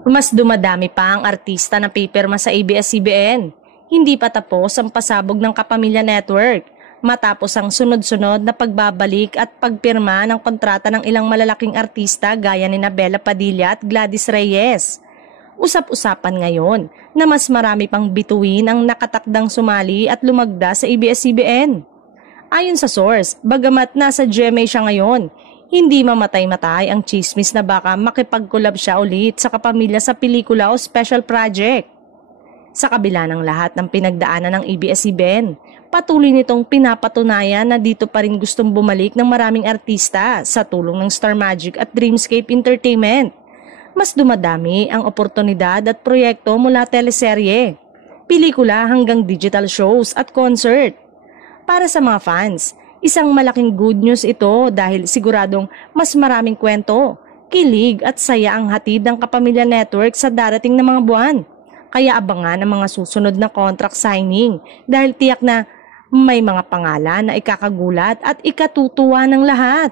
Mas dumadami pa ang artista na pipirma sa ABS-CBN. Hindi pa tapos ang pasabog ng Kapamilya Network matapos ang sunod-sunod na pagbabalik at pagpirma ng kontrata ng ilang malalaking artista gaya ni Bella Padilla at Gladys Reyes. Usap-usapan ngayon na mas marami pang bituin ang nakatakdang sumali at lumagda sa ABS-CBN. Ayon sa source, bagamat nasa GMA siya ngayon, hindi mamatay-matay ang chismis na baka makipag-collab siya ulit sa Kapamilya sa pelikula o special project. Sa kabila ng lahat ng pinagdaanan ng ABS-CBN, patuloy nitong pinapatunayan na dito pa rin gustong bumalik ng maraming artista sa tulong ng Star Magic at Dreamscape Entertainment. Mas dumadami ang oportunidad at proyekto mula teleserye, pelikula hanggang digital shows at concert. Para sa mga fans, isang malaking good news ito dahil siguradong mas maraming kwento, kilig at saya ang hatid ng Kapamilya Network sa darating na mga buwan. Kaya abangan ang mga susunod na contract signing dahil tiyak na may mga pangalan na ikakagulat at ikatutuwa ng lahat.